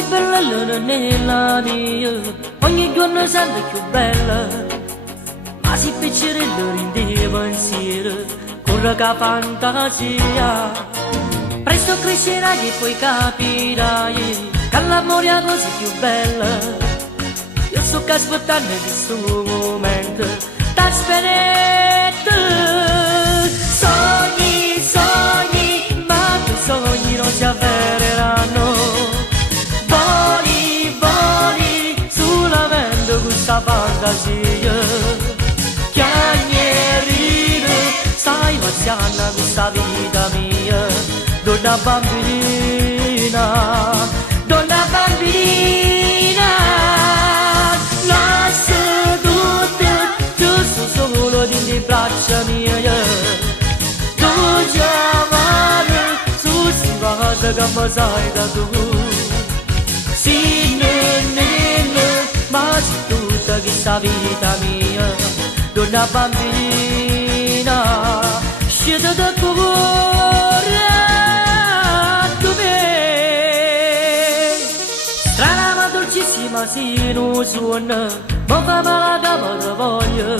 così bella nella mia, ogni giorno sempre più bella, ma si piacerebbe rinde pensiero, corre che fantasia, presto crescerai e poi capirai che l'amore è così più bella, io sto aspettando questo momento, t'aspetto, sogni, sogni, ma quei sogni non si avvereranno. Questa fantasia chiagnierina stai marziando questa vita mia donna bambina lascia tutto giusto solo di braccia mie tu chiamare su si va che mi sai da tu sì ma c'è tutta questa vita mia donna bambina scende da cuore dove strana ma dolcissima si non suona ma fa male da voglia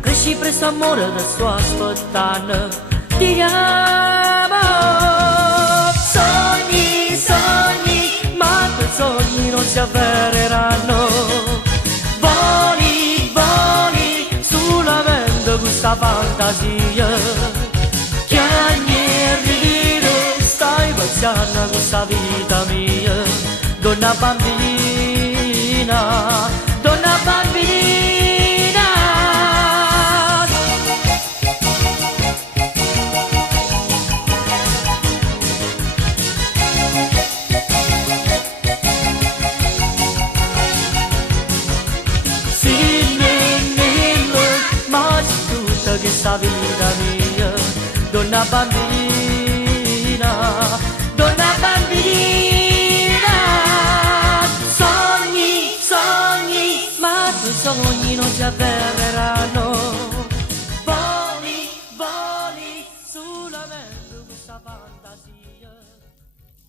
cresci presto amore da sto aspettando ti amo sogni sogni ma quei sogni non si avvereranno questa fantasia chiagnierina stai passando questa vita mia donna bambina donna bambina questa vita mia, donna bambina, donna bambina, sogni, sogni, ma tu sogni non si avvereranno.